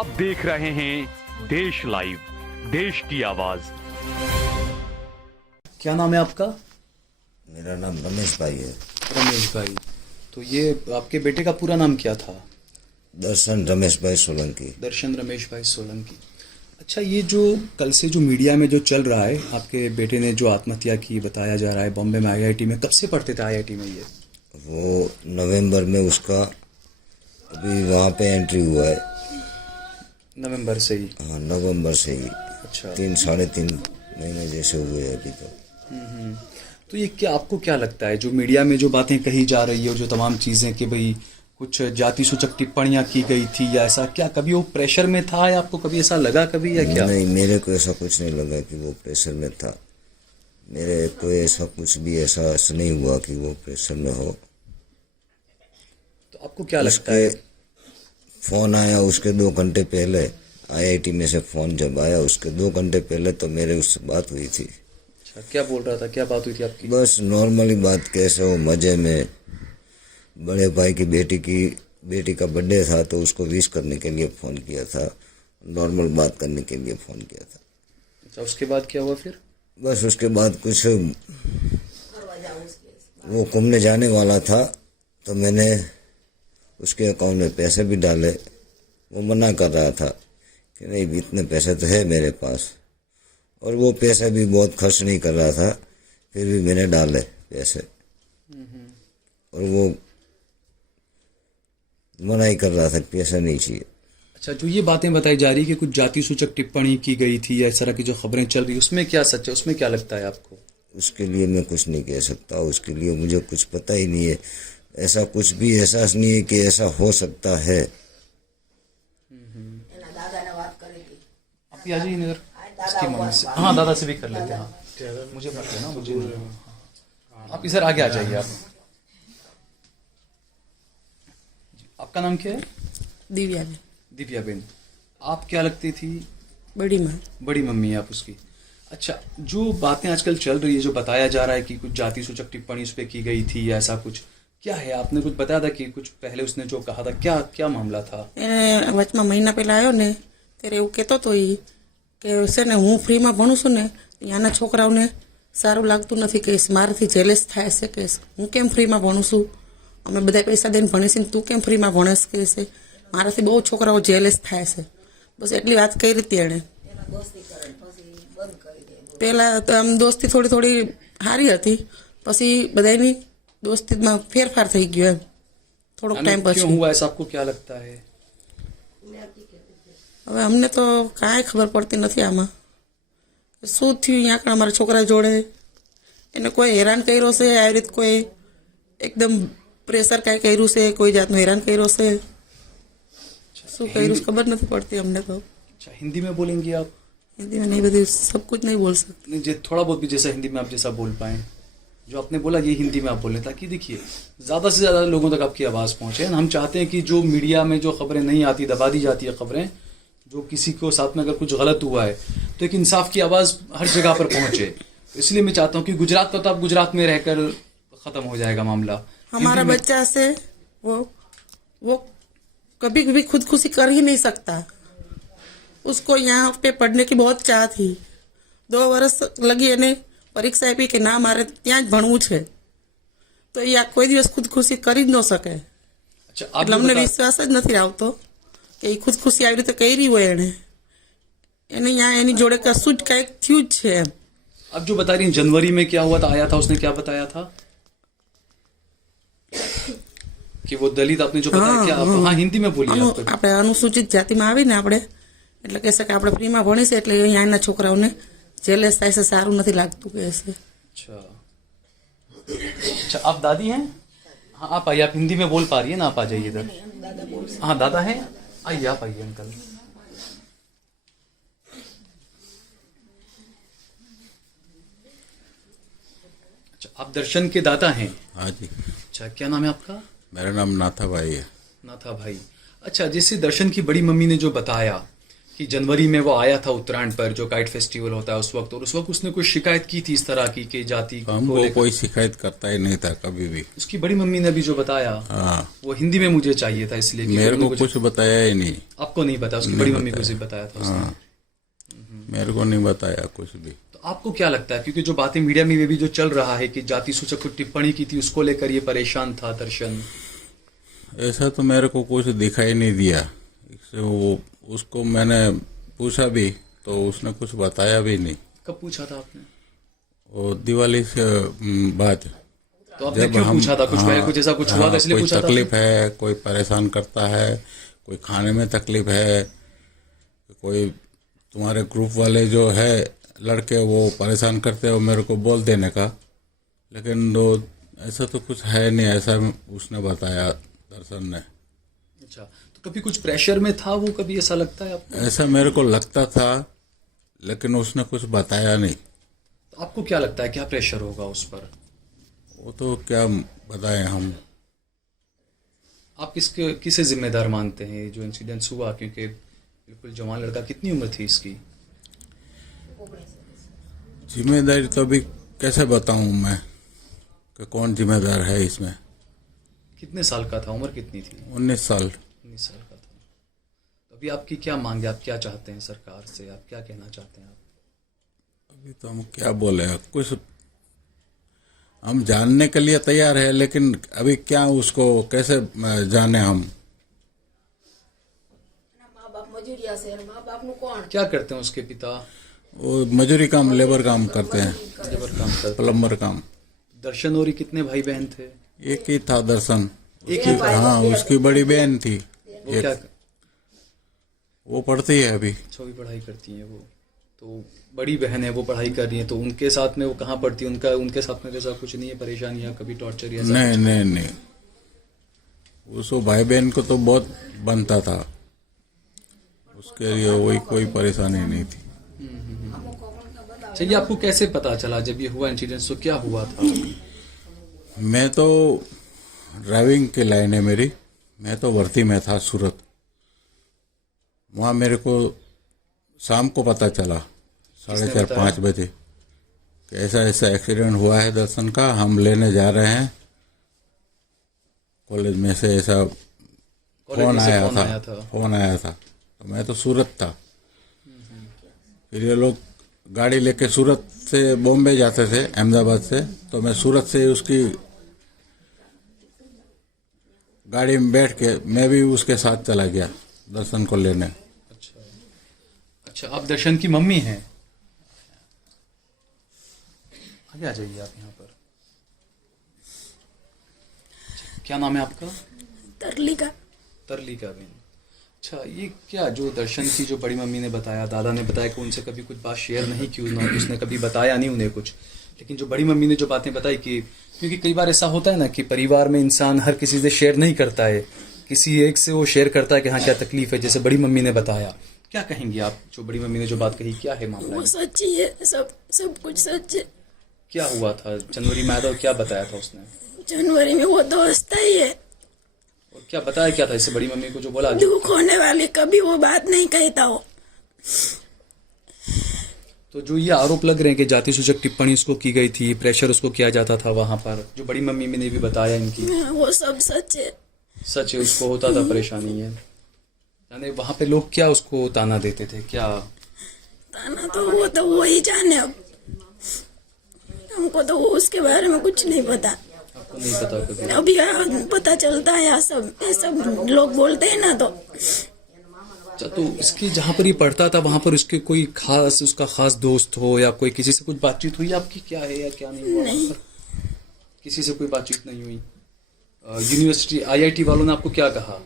आप देख रहे हैं देश लाइव, देश की आवाज। क्या नाम है आपका? मेरा नाम रमेश भाई है। रमेश भाई, तो ये आपके बेटे का पूरा नाम क्या था? दर्शन रमेश भाई सोलंकी। दर्शन रमेश भाई सोलंकी। अच्छा, ये जो कल से जो मीडिया में जो चल रहा है, आपके बेटे ने जो आत्महत्या की बताया जा रहा है बॉम्बे में आईआईटी में, कब से पढ़ते थे आईआईटी में ये? वो नवंबर में उसका अभी वहाँ पे एंट्री हुआ है। नवंबर से ही? हाँ, नवंबर से ही। अच्छा, 3-3.5 महीने जैसे हुए हैं अभी तो। तो ये क्या, आपको क्या लगता है जो मीडिया में जो बातें कही जा रही है और जो तमाम चीजें कि भाई कुछ जाति सूचक टिप्पणियां की गई थी या ऐसा, क्या कभी वो प्रेशर में था या आपको कभी ऐसा लगा कभी, या क्या? नहीं, मेरे को ऐसा कुछ नहीं लगा कि वो प्रेशर में था। मेरे को ऐसा कुछ भी एहसास नहीं हुआ कि वो प्रेशर में हो। तो आपको क्या लगता है? फोन आया उसके 2 घंटे पहले, आईआईटी में से फोन जब आया उसके 2 घंटे पहले तो मेरे उससे बात हुई थी। अच्छा, क्या बोल रहा था, क्या बात हुई थी आपकी? बस नॉर्मली बात, कैसे हो मजे में। बड़े भाई की बेटी का बर्थडे था तो उसको विश करने के लिए फ़ोन किया था, नॉर्मल बात करने के लिए फ़ोन किया था। अच्छा, उसके बाद क्या हुआ फिर? बस उसके बाद कुछ, वो घूमने जाने वाला था तो मैंने उसके अकाउंट में पैसे भी डाले। वो मना कर रहा था कि नहीं, इतने पैसे तो है मेरे पास, और वो पैसे भी बहुत खर्च नहीं कर रहा था, फिर भी मैंने डाले पैसे। और वो मना ही कर रहा था, पैसा नहीं चाहिए। अच्छा, जो ये बातें बताई जा रही है कि कुछ जाति सूचक टिप्पणी की गई थी या इस तरह की जो खबरें चल रही है, उसमें क्या सच है, उसमें क्या लगता है आपको? उसके लिए मैं कुछ नहीं कह सकता, उसके लिए मुझे कुछ पता ही नहीं है। ऐसा कुछ भी एहसास नहीं है कि ऐसा हो सकता है। आप ही आ जाइए इधर, इसकी मम्मी से, हाँ दादा से भी कर लेते हैं। हाँ, मुझे मत लेना, मुझे नहीं। आप इधर आगे आ जाइए। आप, आपका नाम क्या है? दिव्या बेन। दिव्या बेन, आप क्या लगती थी? बड़ी माँ। बड़ी मम्मी है आप उसकी। अच्छा, जो बातें आजकल चल रही है, जो बताया जा रहा है कि कुछ जाति सूचक टिप्पणी उस पर की गई थी या ऐसा कुछ, क्या है? आपने कुछ बताया था कि कुछ पहले उसने जो कहा था, क्या क्या मामला था? એને વચમાં મહિના પહેલા આવ્યો ને ત્યારે એવું કહેતો હતો એ કે છે ને હું ફ્રીમાં ભણું છું ને ત્યાંના છોકરાઓને સારું લાગતું નથી, કે મારાથી જેલેસ થાય છે, કે હું કેમ ફ્રીમાં ભણું છું, અમે બધા પૈસા દઈને ભણીશું તું કેમ ફ્રીમાં ભણેશ, કે છે મારાથી બહુ છોકરાઓ જેલેસ થાય છે, બસ એટલી વાત કરી હતી એણે. પહેલા તો આમ દોસ્તી થોડી થોડી સારી હતી, પછી બધાની दोस्तीમાં ફેરફાર થઈ ગયો એમ થોડોક ટાઈમ પછી. क्यों हुआ ऐसा, आपको क्या लगता है? હવે અમને તો કાંઈ ખબર પડતી નથી આમાં શું થયું. અહીંયા આગળ અમારા છોકરા જોડે એને કોઈ હેરાન કર્યો છે, આવી રીતે કોઈ એકદમ પ્રેશર કાંઈ કર્યું છે, કોઈ જાતનું હેરાન કર્યો છે, શું કર્યું છે ખબર નથી પડતી અમને તો. अच्छा, हिंदी में बोलेंगे आप? हिंदी में नहीं, बધી सब कुछ नहीं बोल सकती. नहीं, जो थोड़ा बहुत भी जैसा हिंदी में आप जैसा बोल पाए, जो आपने बोला ये हिंदी में आप बोलें, ताकि देखिए ज़्यादा से ज़्यादा लोगों तक आपकी आवाज़ पहुँचे। हम चाहते हैं कि जो मीडिया में जो खबरें नहीं आती, दबा दी जाती है खबरें, जो किसी को साथ में अगर कुछ गलत हुआ है तो एक इंसाफ की आवाज़ हर जगह पर पहुँचे। इसलिए मैं चाहता हूँ कि गुजरात का तो आप गुजरात में रहकर ख़त्म हो जाएगा मामला। हमारा बच्चा से वो कभी भी खुदकुशी कर ही नहीं सकता. उसको यहाँ पे पढ़ने की बहुत चाह थी. 2 વર્ષ लगी એને પરીક્ષા આપી કે ના મારે ત્યાં જ ભણવું છે, તો એ કોઈ દિવસ ખુદખુશી કરી જ ન શકે. अच्छा, એટલે અમને વિશ્વાસ જ નથી આવતો કે એ ખુદખુશી આવી રીતે કરી હોય એને यहाँ એની જોડે કશું જ કંઈક થયું જ છે એમ. अब जो बता रही हैं जनवरी में क्या हुआ था, आया था, उसने क्या बताया था कि वो दलित, आपने जो बताया क्या? हाँ, हिंदी में बोलिए आप तो। આપણે અનુસૂચિત જાતિમાં આવીને આપણે એટલે કહેશે કે આપણે ફ્રીમાં ભણીશે એટલે અહીંયાના છોકરાઓને જેલેસ થાય છે, સારું નથી લાગતું કહે છે. अच्छा अच्छा, आप दादी हैं? हाँ, आप आइए, आप हिंदी में बोल पा रही है ना, आप आ जाइए इधर. हाँ, दादा हैं, आइए, आप आइए अंकल. अच्छा, आप दर्शन के दादा हैं? हाँ जी, अच्छा, क्या नाम है आपका? मेरा नाम नाथा भाई है। नाथा भाई। अच्छा, जैसे दर्शन की बड़ी मम्मी ने जो बताया कि जनवरी में वो आया था उत्तरायण पर, जो काइट फेस्टिवल होता है उस वक्त, और उस वक्त उसने कुछ शिकायत की थी इस तरह की कि जाति को हमको लेकर। कोई शिकायत करता ही नहीं था कभी भी। उसकी बड़ी मम्मी ने भी जो बताया हाँ, वो हिंदी में मुझे चाहिए था, इसलिए कि मेरे को उन्होंने कुछ बताया ही नहीं। आपको नहीं बताया, उसकी नहीं बड़ी मम्मी को बताया। सिर्फ बताया था उसने। हाँ, मेरे को नहीं बताया कुछ भी। तो आपको क्या लगता है, क्योंकि जो बातें मीडिया में भी जो चल रहा है कि जाति सूचक को टिप्पणी की थी, उसको लेकर ये परेशान था दर्शन? ऐसा तो मेरे को कुछ दिखाई नहीं दिया। इससे वो उसको मैंने पूछा भी तो उसने कुछ बताया भी नहीं। कब पूछा था आपने? वो दिवाली से बाद। तो आपने क्यों पूछा था? कुछ पहले कुछ ऐसा कुछ हुआ था इसलिए कोई पूछा था? तकलीफ है, कोई परेशान करता है, कोई खाने में तकलीफ है, कोई तुम्हारे ग्रुप वाले जो है लड़के वो परेशान करते हो, मेरे को बोल देने का। लेकिन वो ऐसा तो कुछ है नहीं, ऐसा उसने बताया दर्शन ने। अच्छा, तो कभी कुछ प्रेशर में था वो, कभी ऐसा लगता है आपको? ऐसा मेरे को लगता था, लेकिन उसने कुछ बताया नहीं। तो आपको क्या लगता है क्या प्रेशर होगा उस पर? वो तो क्या बताएं हम। आप किसे जिम्मेदार मानते हैं जो इंसिडेंट्स हुआ? क्योंकि बिल्कुल जवान लड़का, कितनी उम्र थी इसकी? जिम्मेदारी तो अभी कैसे बताऊं मैं कि कौन जिम्मेदार है इसमें। कितने साल का था? उम्र कितनी थी? 19 साल। 19 साल का था। तो अभी आपकी क्या मांग है? आप क्या चाहते हैं सरकार से? आप क्या कहना चाहते हैं आप? अभी तो हम क्या बोले, कुछ हम जानने के लिए तैयार है, लेकिन अभी क्या उसको कैसे जाने हम। क्या करते हैं उसके पिता? वो मजूरी काम, लेबर काम करते हैं, लेबर काम करते प्लम्बर काम। हैं। दर्शन और ही कितने भाई बहन थे? एक ही था दर्शन। एक ही था? हाँ, उसकी बड़ी बहन थी वो एक, क्या? वो पढ़ती है अभी। छवी पढ़ाई करती हैं वो। तो बड़ी बहन है, वो पढ़ाई कर रही है, तो उनके साथ में वो कहाँ पढ़ती है? उनके साथ में जैसा कुछ नहीं है, परेशानियां, कभी टॉर्चर या नहीं नहीं नहीं, उसको भाई बहन को तो बहुत बनता था, उसके लिए वही कोई परेशानी नहीं थी। चलिए, आपको कैसे पता चला जब ये हुआ इंसिडेंट? तो क्या हुआ था? मैं तो ड्राइविंग की लाइन है मेरी, मैं तो भर्ती में था सूरत। वहाँ मेरे को शाम को पता चला 4:30-5 बजे कि ऐसा ऐसा एक्सीडेंट हुआ है दर्शन का, हम लेने जा रहे हैं। कॉलेज में से ऐसा फोन आया था। तो मैं तो सूरत था। फिर ये लोग गाड़ी लेके सूरत से बॉम्बे जाते थे, अहमदाबाद से। तो मैं सूरत से उसकी गाड़ी में बैठ के मैं भी उसके साथ चला गया दर्शन को लेने। अच्छा, आप दर्शन की मम्मी हैं? आगे आ जाइए आप यहाँ पर। क्या नाम है आपका? तरलिका। तरलिका बेन। अच्छा, ये क्या जो दर्शन की जो बड़ी मम्मी ने बताया, दादा ने बताया कि उनसे कभी कुछ बात शेयर नहीं की, उसने कभी बताया नहीं उन्हें कुछ, लेकिन जो बड़ी मम्मी ने जो बातें बताई कि क्योंकि कई बार ऐसा होता है ना कि परिवार में इंसान हर किसी से शेयर नहीं करता है, किसी एक से वो शेयर करता है कि हाँ क्या तकलीफ है, जैसे बड़ी मम्मी ने बताया। क्या कहेंगे आप, जो बड़ी मम्मी ने जो बात कही, क्या है मामला? वो सच ही है, सब कुछ सच है। क्या हुआ था जनवरी में आया था? क्या बताया था उसने? जनवरी में वो दोस्त ही है। और क्या बताया क्या था इससे बड़ी मम्मी को जो बोला? दुख होने वाली कभी वो बात नहीं कहता वो। तो जो ये आरोप लग रहे हैं कि जाति सूचक टिप्पणी उसको की गई थी, प्रेशर उसको किया जाता था वहां पर, जो बड़ी मम्मी ने भी बताया इनकी, वो सब सच है। सच है? उसको होता था परेशानी है? यानी वहां पे लोग क्या उसको ताना देते थे? क्या ताना तो वो ही जाने। अब हमको तो वो उसके बारे में कुछ नहीं पता। आपको नहीं पता कभी? अभी पता चलता है ये सब लोग बोलते हैं ना। तो अच्छा, तो इसकी जहाँ पर ये पढ़ता था वहां पर उसके कोई खास, उसका खास दोस्त हो या कोई किसी से कुछ बातचीत हुई आपकी? क्या है या क्या नहीं हुआ? नहीं, किसी से कोई बातचीत नहीं हुई? यूनिवर्सिटी IIT वालों ने आपको क्या कहा?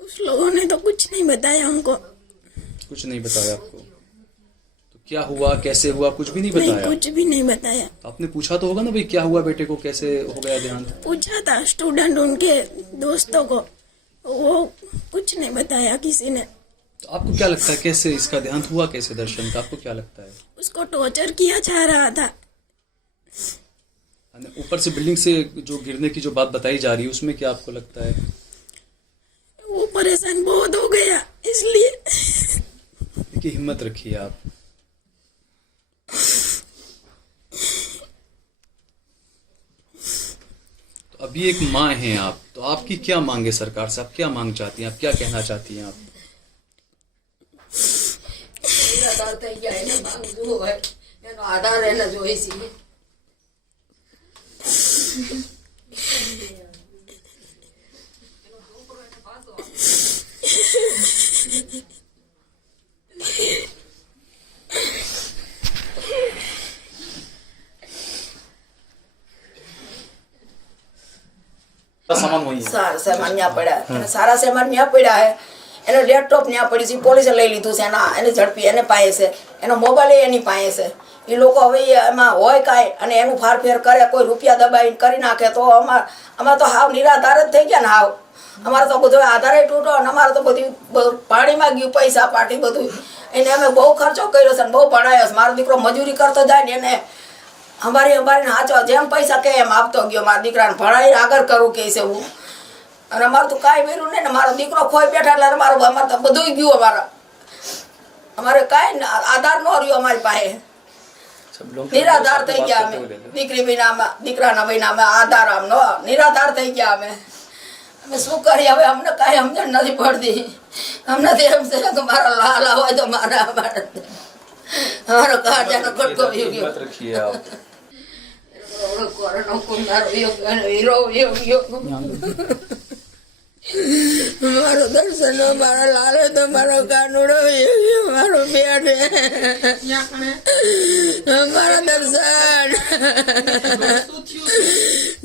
उस लोगों ने तो कुछ नहीं बताया हमको। कुछ नहीं बताया आपको? तो क्या हुआ, कैसे हुआ, कुछ भी नहीं नहीं, बताया? कुछ भी नहीं बताया। आपने पूछा तो होगा ना भाई क्या हुआ बेटे को, कैसे हो गया देहांत? पूछा था स्टूडेंट उनके दोस्तों को, वो कुछ नहीं बताया किसी ने। तो आपको क्या लगता है कैसे इसका देहांत हुआ, कैसे दर्शन का? आपको क्या लगता है? उसको टॉर्चर किया जा रहा था। ऊपर से बिल्डिंग से जो गिरने की जो बात बताई जा रही है उसमें क्या आपको लगता है? वो परेशान बहुत हो गया, इसलिए देखिए हिम्मत रखिए आप। तो अभी एक माँ हैं आप, तो आपकी क्या मांग है सरकार से? आप क्या मांग चाहती हैं? आप क्या कहना चाहती हैं आप? નિરાધાર થઈ ગયા એને માંગવું હોય એનો આધાર એને જોઈશે. सामान वही है। સારા સામાન ન્યા પડ્યા અને સારા સામાન ન્યા પડ્યા હે. એનો લેપટોપ ન્યા પડી છે, પોલીસે લઈ લીધું છે, એને ઝડપી એને પાસે છે, એનો મોબાઈલ એની પાસે છે. એ લોકો હવે એમાં હોય કાંઈ અને એનું ફારફેર કરે, કોઈ રૂપિયા દબાઈને કરી નાખે તો અમારે તો હાવ નિરાધાર જ થઈ ગયા ને હાવ. અમારે તો બધું આધારે તૂટો અને અમારે તો બધું પાણીમાં ગયું, પૈસા પાટી બધું. એને અમે બહુ ખર્ચો કર્યો છે ને બહુ ભણાયો છે. મારો દીકરો મજૂરી કરતો જાય ને એને અમારી હાચો જેમ પૈસા કે એમ આપતો ગયો. મારા દીકરાને ભણાવીને આગળ કરવું કે છે હું. અને અમારું તો કાંઈ મેળ્યું નહીં ને મારો દીકરો ખોઈ બેઠા એટલે અમારે તો બધું ગયું. અમારે કાંઈ આધાર ન રહ્યો અમારી પાસે. નિરાધાર થઈ ગયા અમે. દીકરી વિનામાં દીકરાના વિનામાં આધાર આમ નિરાધાર થઈ ગયા અમે. અમે શું કરીએ હવે? અમને કાંઈ સમજણ નથી પડતી. અમને તો એમ છે કે મારા લાલા હોય તો અમારો કાળજાનો કટકો ગયો. हिम्मत रखिए आप। કોરોનો કુંડારો હીરો ગયો. મારો દર્શન મારા લાલે તો મારો કાનુડો મારો બેટ મારા દર્શન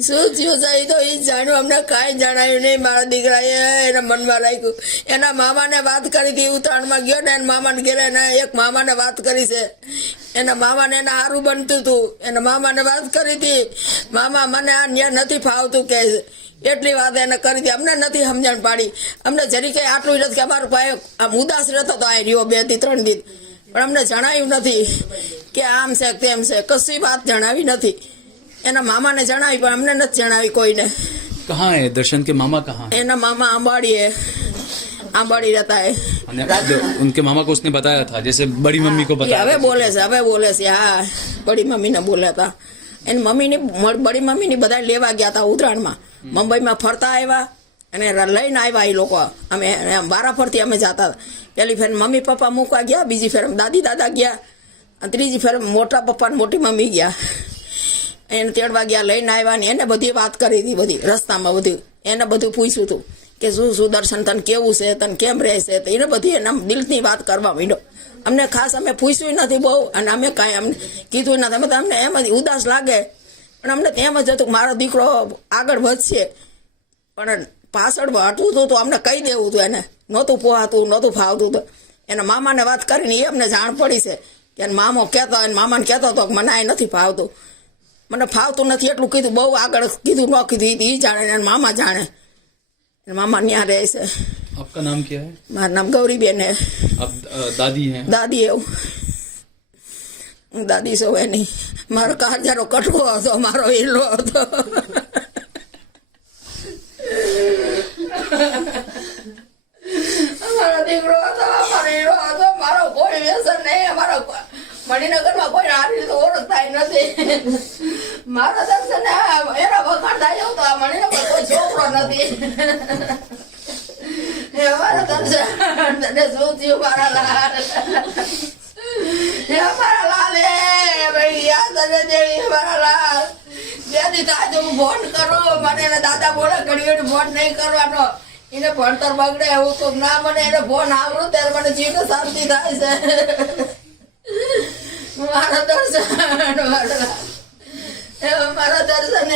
શું થયું સાહેબ તો એ જ જાણ્યું. અમને કાંઈ જણાયું નહીં. મારા દીકરાએ એના મનમાં રાખ્યું. એના મામાને વાત કરી હતી, ઉત્તરાયણમાં ગયો ને એના મામાને ઘેરે એના એક મામાને વાત કરી છે. એના મામાને એને સારું બનતું હતું. એના મામાને વાત કરી હતી, મામા મને આ ન્યા નથી ફાવતું કે એટલી વાત એને કરી હતી. અમને નથી સમજણ પાડી. અમને જરી કંઈ આટલું નથી કે અમારો ભાઈ આમ ઉદાસ રહેતો તો આ રહ્યો 2 થી 3 દિન, પણ અમને જણાવ્યું નથી કે આમ છે તેમ છે. કશી વાત જણાવી નથી. એના મામાને જણાવી પણ અમને નથી જણાવી કોઈને. कहाँ है दर्शन के मामा? कहाँ है? એના મામા આંબાડી આંબાડી રહેતા હે. उनके मामा को उसने बताया था, जैसे बड़ी मम्मी को बताया હવે था। બોલે છે હા. બડી મમ્મીને બોલ્યા હતા. એની મમ્મીની બડી મમ્મીની બધા લેવા ગયા હતા ઉત્તરાયણમાં. મુંબઈમાં ફરતા આવ્યા અને લઈને આવ્યા એ લોકો. અમે વારા ફરતી અમે જતા હતા. પહેલી ફેર મમ્મી પપ્પા મૂકવા ગયા, બીજી ફેર દાદી દાદા ગયા, અને ત્રીજી ફેર મોટા પપ્પા ને મોટી મમ્મી ગયા. એને તેડવા ગયા, લઈને આવ્યા ને એને બધી વાત કરી હતી. બધી રસ્તામાં બધું એને બધું પૂછ્યું હતું કે શું દર્શન તને કેવું છે, તને કેમ રહેશે. તો એને બધી એના દિલની વાત કરવા માંડ્યો. અમને ખાસ અમે પૂછ્યું નથી બહુ, અને અમે કાંઈ અમને કીધું નથી. અમે તો અમને એમ જ ઉદાસ લાગે, પણ અમને તેમ જ હતું મારો દીકરો આગળ વધશે. પણ પાછળ હટવું હતું તો અમને કહી દેવું હતું. એને નહોતું પોહાતું, નહોતું ફાવતું. તો એના મામાને વાત કરીને એ અમને જાણ પડી છે કે મામો કહેતો, અને મામાને કહેતો હતો કે મને આ નથી ફાવતું, મને ફાવતું નથી એટલું કીધું. બહુ આગળ કીધું ન કીધું એ જાણે, અને મામા જાણે. મામા ત્યાં રહે છે. आपका नाम क्या है? મારું નામ ગૌરીબેન હે. आप दादी हैं? દાદી એવું દાદી સૌ એની. મારો કાળજાનો કટકો હતો, મારો હીરો હતો. અમારો દીકરો હતો, અમારો હીરો હતો. મારો કોઈ વ્યસન નહીં. અમારો મણિનગરમાં કોઈ આ રીતે ઓળખતા નથી. મારા દર્શન એના વખાણ થાય એવું તો આ મણિનગર કોઈ છોકરો નથી. અમારા દર્શન તને શું થયું મારા લાલ? મારા લાલ ભાઈ યાદ તને દેવી મારા લાલ. 2 દી થાય હું ફોન કરું. મને એના દાદા બોલે ઘડી ફોન નહીં કરવાનો, એને ભણતર બગડે એવું તો ના. મને એને ફોન આવડું ત્યારે મને જીવને શાંતિ થાય છે. મારા દર્શન મારા દર્શન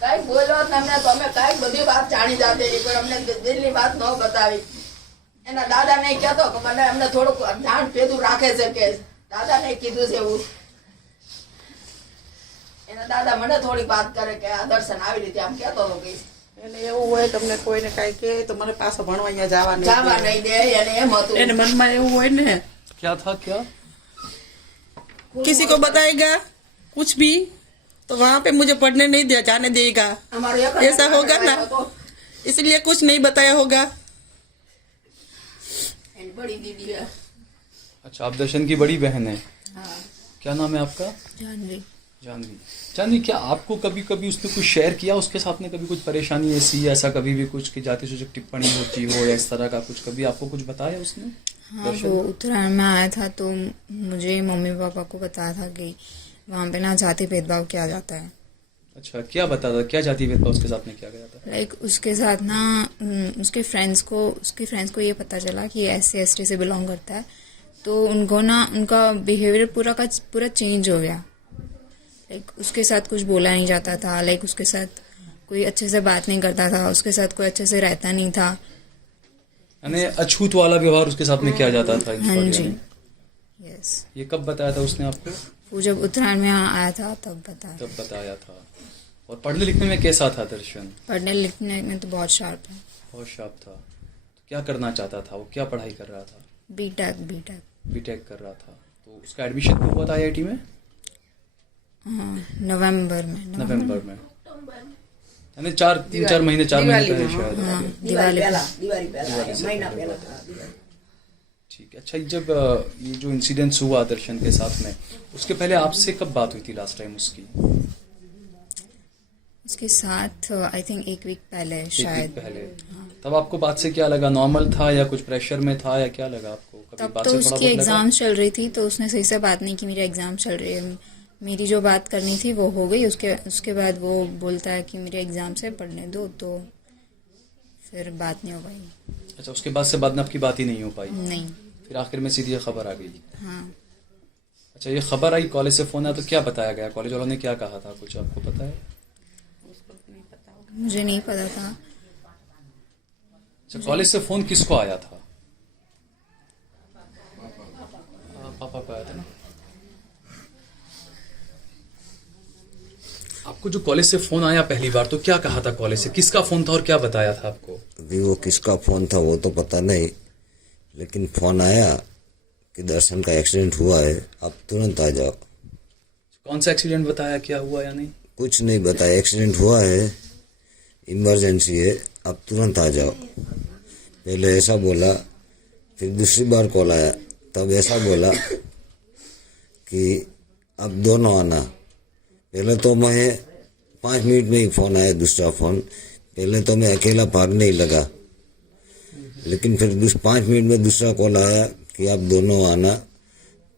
કઈ બોલો તમને તો અમે કઈ બધી વાત જાણી જાતે, પણ અમને દિલની વાત ન બતાવી. એના દાદા ને કહેતો કે મને અમને થોડુંક જાણ ભેદું રાખે છે કે દાદા ને કીધું છે એવું. એના દાદા મને થોડીક વાત કરે કે આ દર્શન આવી રીતે આમ કહેતો હતો કે એને એવું હોય તમને કોઈને કાંઈ કહે તો મને પાછો ભણવા અહીંયા જવા નહીં દે. એને એમ હતું, એને મનમાં એવું હોય ને क्या था? क्या किसी को बताएगा कुछ भी तो वहाँ पे मुझे पढ़ने नहीं दिया जाने देगा, ऐसा होगा ना, इसलिए कुछ नहीं बताया होगा। बड़ी दीदी है। अच्छा, आप दर्शन की बड़ी बहन है। क्या नाम है आपका? जानवी। जानवी। जानवी, क्या आपको कभी कभी उसने कुछ शेयर किया, उसके साथ में कभी कुछ परेशानी ऐसी, ऐसा कभी भी कुछ की जाति सूचक टिप्पणी होती हो या इस तरह का कुछ, कभी आपको कुछ बताया उसने? हाँ, वो उत्तरायण में आया था तो मुझे मम्मी पापा को बताया था कि वहाँ पे ना जाति भेदभाव किया जाता है। अच्छा, क्या बता था, क्या जाति भेदभाव उसके साथ में किया गया था? लाइक उसके साथ ना उसके फ्रेंड्स को ये पता चला कि ये SC/ST से बिलोंग करता है, तो उनको ना उनका बिहेवियर पूरा चेंज हो गया। लाइक उसके साथ कुछ बोला नहीं जाता था, लाइक उसके साथ कोई अच्छे से बात नहीं करता था, उसके साथ कोई अच्छे से रहता नहीं था। यानी अछूत वाला व्यवहार उसके साथ में किया जाता था। हाँ जी, यस। ये कब बताया था उसने आपको? वो जब उत्तरायण में आया था तब बताया था। और पढ़ने लिखने में कैसा था दर्शन? पढ़ने लिखने में तो बहुत शार्प है। बहुत शार्प था। तो क्या करना चाहता था वो, क्या पढ़ाई कर रहा था? बीटेक कर रहा था। तो उसका एडमिशन कब हुआ था IIT में? नवंबर में। यानी 3-4 महीने का है शायद। दिवाली ठीक है। अच्छा, जब ये जो इंसिडेंस हुआ दर्शन के साथ में, उसके पहले आपसे कब बात हुई थी लास्ट टाइम उसकी? उसके साथ आई थिंक 1 वीक पहले शायद। 1 वीक पहले। तब आपको बात से क्या लगा, नॉर्मल था या कुछ प्रेशर में था या क्या लगा आपको? कभी तब बात तो से थोड़ा उसकी बहुत एग्जाम चल रही थी तो उसने सही से बात नहीं की, मेरी एग्जाम चल रही है। मेरी जो बात करनी थी वो हो गई, उसके बाद वो बोलता है कि मेरे एग्जाम से पढ़ने दो, तो फिर बात नहीं हो पाई। अच्छा, उसके बाद में आपकी बात ही नहीं हो पाई? नहीं। फिर आखिर में सीधी खबर आ गई? हाँ। अच्छा, ये खबर आई, कॉलेज से फोन आया, तो क्या बताया गया? कॉलेज वालों ने क्या कहा था, कुछ आपको पता है? मुझे नहीं पता था। अच्छा, कॉलेज से फोन किसको आया था? पापा को आया था ना। आपको जो कॉलेज से फोन आया पहली बार, तो क्या कहा था कॉलेज से? किसका फोन था और क्या बताया था आपको? अभी वो किसका फोन था वो तो पता नहीं, लेकिन फोन आया कि दर्शन का एक्सीडेंट हुआ है, आप तुरंत आ जाओ। कौन सा एक्सीडेंट बताया, क्या हुआ या नहीं? कुछ नहीं बताया, एक्सीडेंट हुआ है, इमरजेंसी है, आप तुरंत आ जाओ। पहले ऐसा बोला, फिर दूसरी बार कॉल आया तब ऐसा बोला कि आप दोनों आना। पहले तो मैं 5 मिनट में ही फोन आया, दूसरा फोन। पहले तो मैं अकेला भागने ही लगा, लेकिन फिर 5 मिनट में दूसरा कॉल आया कि आप दोनों आना,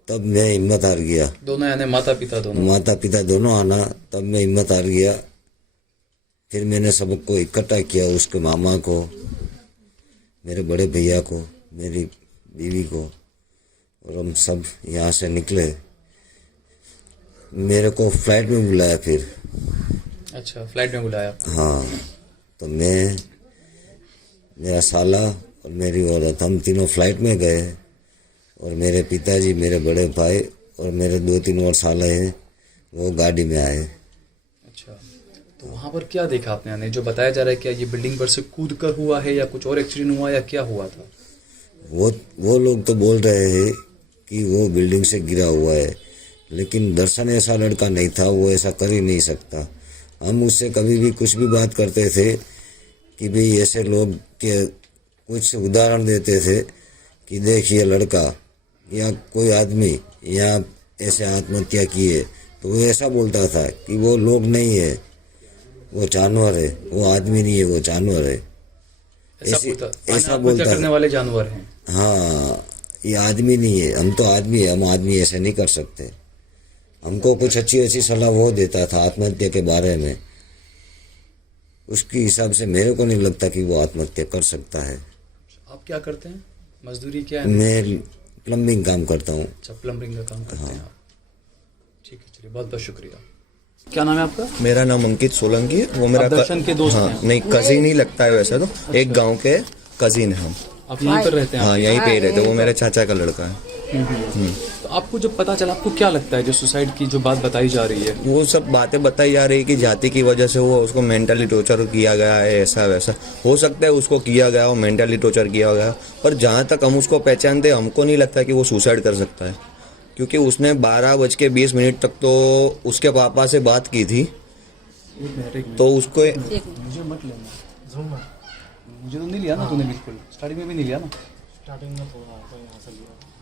तब मैं हिम्मत हार गया। दोनों यानी माता पिता दोनों आना, तब मैं हिम्मत हार गया। फिर मैंने सबको इकट्ठा किया, उसके मामा को, मेरे बड़े भैया को, मेरी बीवी को, और हम सब यहाँ से निकले। मेरे को फ्लाइट में बुलाया फिर। अच्छा, फ्लाइट में बुलाया? हाँ। तो मैं, मेरा साला और मेरी औरत, हम तीनों फ्लाइट में गए, और मेरे पिताजी, मेरे बड़े भाई और मेरे 2-3 और साले हैं, वो गाड़ी में आए। अच्छा, तो वहाँ पर क्या देखा आपने? यानी जो बताया जा रहा है, क्या ये बिल्डिंग पर से कूद कर हुआ है या कुछ और एक्सीडेंट हुआ या क्या हुआ था? वो लोग तो बोल रहे हैं कि वो बिल्डिंग से गिरा हुआ है, लेकिन दर्शन ऐसा लड़का नहीं था, वो ऐसा कर ही नहीं सकता। हम उससे कभी भी कुछ भी बात करते थे कि भाई ऐसे लोग के कुछ उदाहरण देते थे कि देख ये लड़का या कोई आदमी या ऐसे आत्महत्या किए, तो वो ऐसा बोलता था कि वो लोग नहीं है, वो जानवर है, वो आदमी नहीं है, वो जानवर है। ऐसा बोलता करने वाले जानवर हैं। हाँ, ये आदमी नहीं है, हम तो आदमी है, हम आदमी ऐसे नहीं कर सकते। हमको कुछ अच्छी सलाह वो देता था आत्महत्या के बारे में, उसके हिसाब से मेरे को नहीं लगता कि वो आत्महत्या कर सकता है। आप क्या करते हैं, मजदूरी क्या है? मैं प्लम्बिंग काम करता हूँ। अच्छा, प्लम्बिंग का काम करते हैं आप। ठीक है, चलिए, बहुत बहुत शुक्रिया। क्या नाम है आपका? मेरा नाम अंकित सोलंकी है। वो मेरा दर्शन के दोस्त हैं? नहीं, कजिन ही लगता है वैसे तो। एक गांव के कजिन है हम। आप यहीं पर रहते हैं? हाँ, यहीं पे ही रहते हैं। वो मेरे चाचा का लड़का है। तो आपको जब पता चला, आपको क्या लगता है जो सुसाइड की जो बात बताई जा रही है? वो सब बातें बताई जा रही है कि जाति की वजह से वो उसको मेंटली टॉर्चर किया गया है, ऐसा वैसा। हो सकता है उसको किया गया हो, मेंटली टॉर्चर किया गया, पर जहाँ तक हम उसको पहचानते, हमको नहीं लगता कि वो सुसाइड कर सकता है, क्योंकि उसने 12:20 तक तो उसके पापा से बात की थी। तो उसको मुझे मत लेना, मुझे तो नहीं लिया ना तूने, बिल्कुल स्टार्टिंग में भी नहीं लिया ना।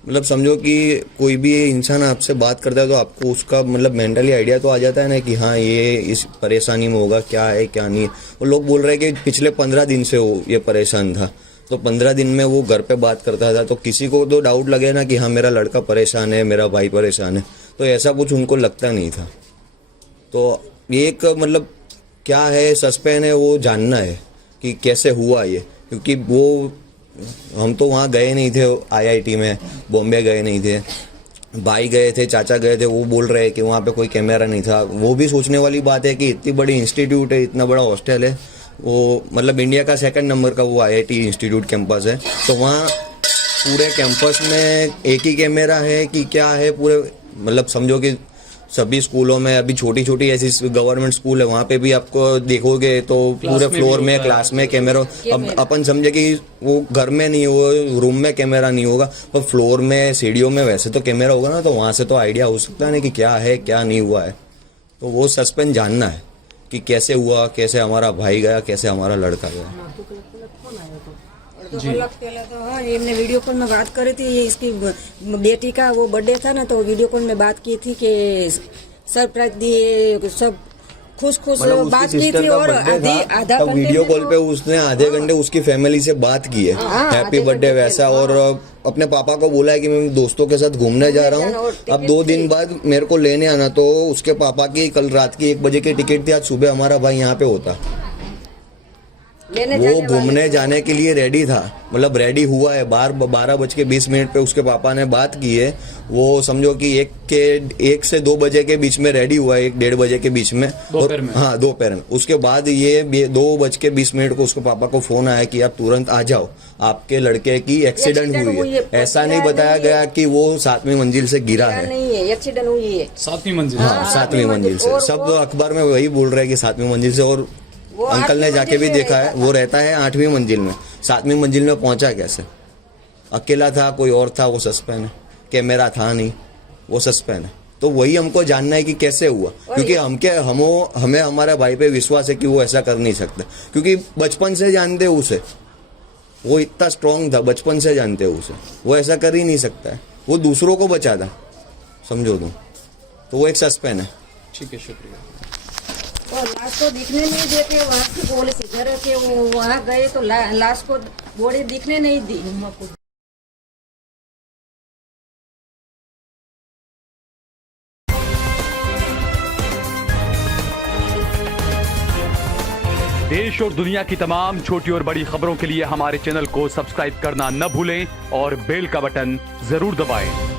मतलब समझो कि कोई भी इंसान आपसे बात करता है तो आपको उसका मतलब मेंटली आइडिया तो आ जाता है ना कि हाँ ये इस परेशानी में होगा, क्या है क्या नहीं है। वो लोग बोल रहे हैं कि पिछले 15 दिन से वो ये परेशान था, तो 15 दिन में वो घर पे बात करता था, तो किसी को तो डाउट लगे ना कि हाँ मेरा लड़का परेशान है, मेरा भाई परेशान है। तो ऐसा कुछ उनको लगता नहीं था। तो ये एक मतलब क्या है, सस्पेंस है, वो जानना है कि कैसे हुआ ये, क्योंकि वो हम तो वहाँ गए नहीं थे, IIT में बॉम्बे गए नहीं थे, भाई गए थे, चाचा गए थे, वो बोल रहे हैं कि वहाँ पे कोई कैमरा नहीं था। वो भी सोचने वाली बात है कि इतनी बड़ी इंस्टीट्यूट है, इतना बड़ा हॉस्टल है, वो मतलब इंडिया का 2nd नंबर का वो IIT इंस्टीट्यूट कैंपस है, तो वहाँ पूरे कैंपस में एक ही कैमरा है कि क्या है पूरे, मतलब समझो कि सभी स्कूलों में अभी छोटी छोटी ऐसी गवर्नमेंट स्कूल है, वहाँ पे भी आपको देखोगे तो पूरे फ्लोर में क्लास में कैमरा। अब अपन समझे कि वो घर में नहीं, वो रूम में कैमरा नहीं होगा, पर फ्लोर में सीढ़ियों में वैसे तो कैमरा होगा ना, तो वहाँ से तो आइडिया हो सकता है ना कि क्या है क्या नहीं हुआ है। तो वो सस्पेंस जानना है कि कैसे हुआ, कैसे हमारा भाई गया, कैसे हमारा लड़का गया। 2 कलाक पहले तो हाँ हमने वीडियो कॉल में बात करी थी, इसकी बेटी का वो बर्थडे था ना, तो वीडियो कॉल में बात की थी कि सरप्राइज दिए, सब खुश मतलब बात उसकी की सिस्टर थी। का और बर्थडे आधा था, घंटे वीडियो में कॉल तो- पे उसने आधे घंटे उसकी फैमिली से बात की है, हैप्पी बर्थडे वैसा, और अपने पापा को बोला है कि मैं दोस्तों के साथ घूमने जा रहा हूँ, अब 2 दिन बाद मेरे को लेने आना। तो उसके पापा की कल रात की 1 बजे की टिकट थी, आज सुबह हमारा भाई यहाँ पे होता। वो घूमने जाने के लिए रेडी था, मतलब रेडी हुआ है, 12:20 पे उसके पापा ने बात की है। वो समझो कि 1 से 2 बजे के बीच में रेडी हुआ है, 1-1:30 बजे के बीच में, दोपहर में। हाँ दोपहर में। उसके बाद ये 2:20 को उसके पापा को फोन आया कि आप तुरंत आ जाओ, आपके लड़के की एक्सीडेंट हुई है। ऐसा नहीं बताया गया कि वो 7वीं मंजिल से गिरा है, नहीं है, एक्सीडेंट हुई है 7वीं मंजिल। हाँ 7वीं मंजिल से। सब अखबार में वही बोल रहे हैं कि 7वीं मंजिल से, और अंकल ने जाके भी देखा है, वो रहता है 8वीं मंजिल में। 7वीं मंजिल में पहुंचा कैसे? अकेला था, कोई और था, वो सस्पेंस है। कैमरा था नहीं, वो सस्पेंस है। तो वही हमको जानना है कि कैसे हुआ, क्योंकि हमें हमारे भाई पे विश्वास है कि वो ऐसा कर नहीं सकता, क्योंकि बचपन से जानते उसे, वो इतना स्ट्रांग था, बचपन से जानते उसे, वो ऐसा कर ही नहीं सकता है। वो दूसरों को बचाता, समझो तुम। तो वो एक सस्पेंस है। ठीक है, शुक्रिया। और लाश को दिखने नहीं देते, वहाँ की पुलिस इधर के वहाँ गए तो लाश को बॉडी दिखने नहीं दी। देश और दुनिया की तमाम छोटी और बड़ी खबरों के लिए हमारे चैनल को सब्सक्राइब करना न भूलें और बेल का बटन जरूर दबाएं।